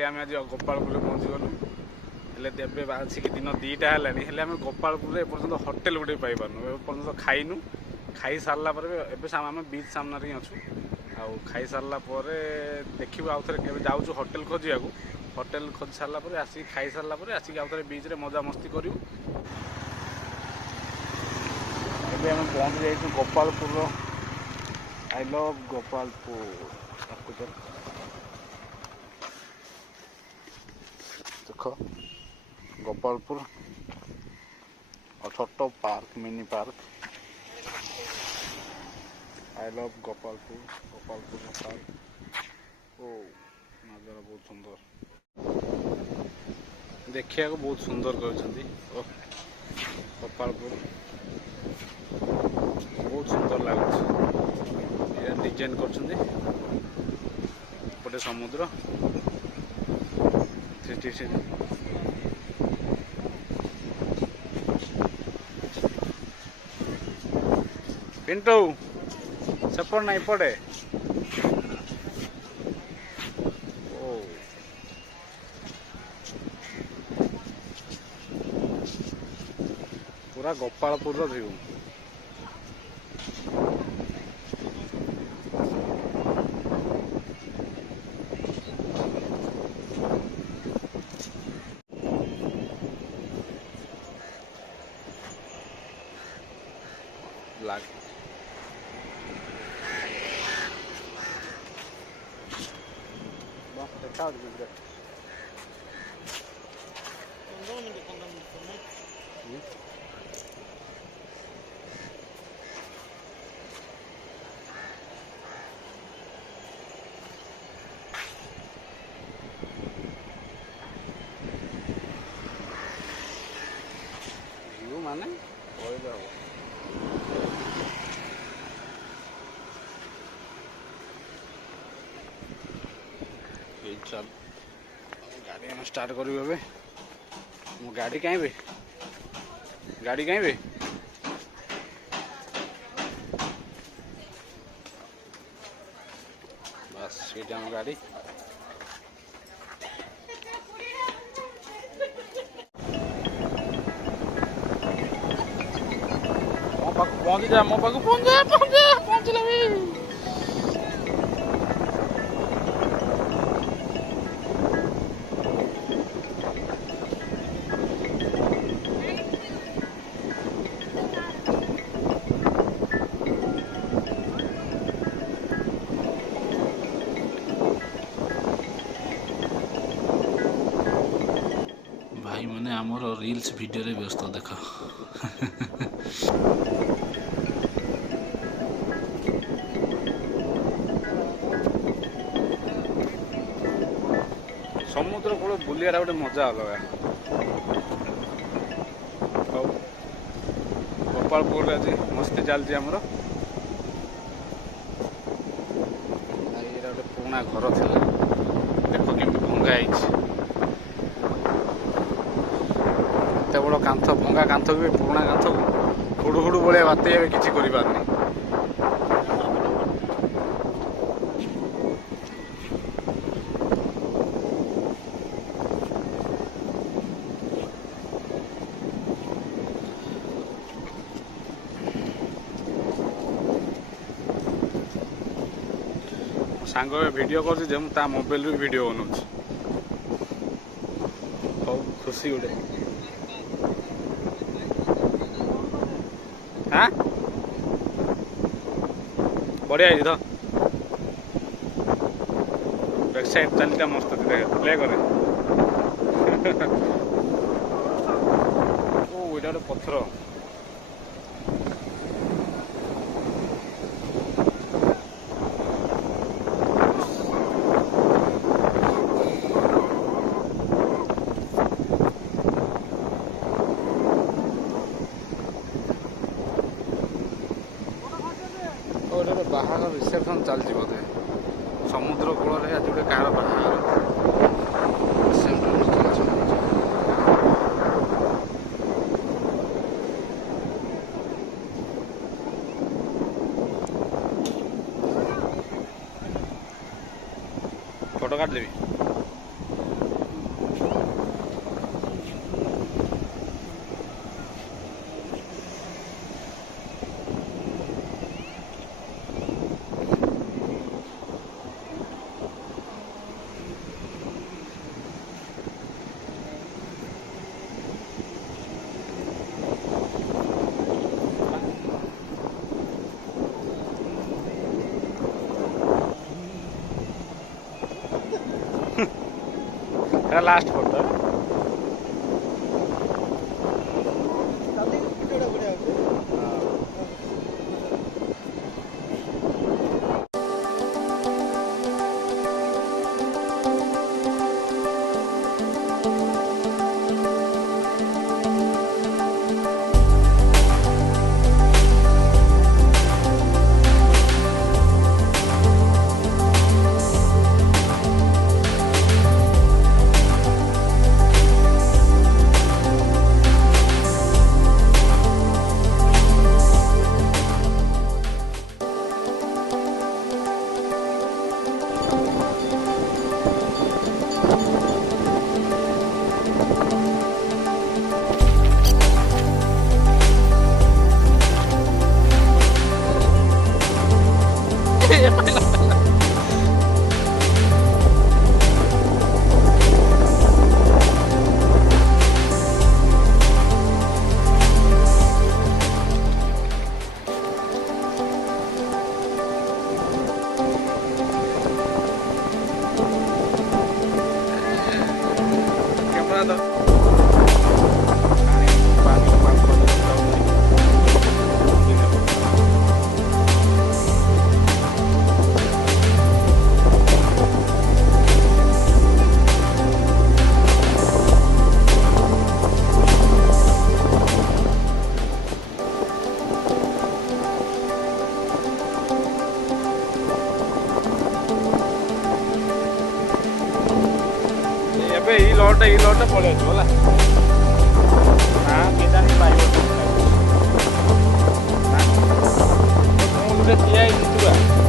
आम आज गोपालपुर पहुँची गलु हेल्ले आसिक दिन 2टा है आम गोपालपुर एपर्तंत होटेल गोटे पाइबार एपर्तंत खाइनु खाई सारा आम बीच सामने ही अच्छु आउ खाई सारा देखू आउ थे जाऊँ होटेल खोजा होटेल खोज सारापर आसिक खाई सारापर आसिक आउ थे बीच में मजा मस्ती करूँ। एबे आम पहुँच जाइए गोपालपुर आई लव गोपालपुर देख गोपालपुर और छोट park mini park I love Gopalpur Gopalpur park ओ नजारा बहुत सुंदर देखिए बहुत सुंदर कर गोपालपुर बहुत सुंदर लगुच डिजाइन करपटे समुद्र पिंटू सेपट ना इपटे ओ पूरा गोपालपुर व्यू लाग देखा माने चल गाड़ी हम स्टार्ट करूँ ए मो गाड़ी कहीं गाड़ी कहीं बस ये गाड़ी पहुंच जा मो पाक पहुंच लगे भाई मैंने आमर रील्स वीडियो रे व्यस्त देख समुद्र कूल बुलियार गोटे मजा अलग गोपालपुर आज मस्ती चलती आमर गोटे पुराना घर था देख कि भंगा एत बड़ कांथ भंगा कांथ भी पुराना कांथ को हुड़ु हुड़ु भाया बाते किसी कर सांग वीडियो कर मोबाइल भी वीडियो बनाऊँ खुशी गोटे हाँ बढ़िया है तो बैक साइड चलता मस्त प्ले करे ओ इटा गोटे पत्थर बाहर रिसेप्शन चलती बोधे समुद्र कूल आज गोटे कह बाहर फोटो काट देवी। এটা লাস্ট করতে କ୍ୟାମେରା ଏବେ ଏଇ ଲଟା ପଳେଇ ଆସିବ ହେଲା ନା କେଜାଣି ପାଇବ ମୁଁ ଗୋଟେ ଠିଆ ହେଇଛି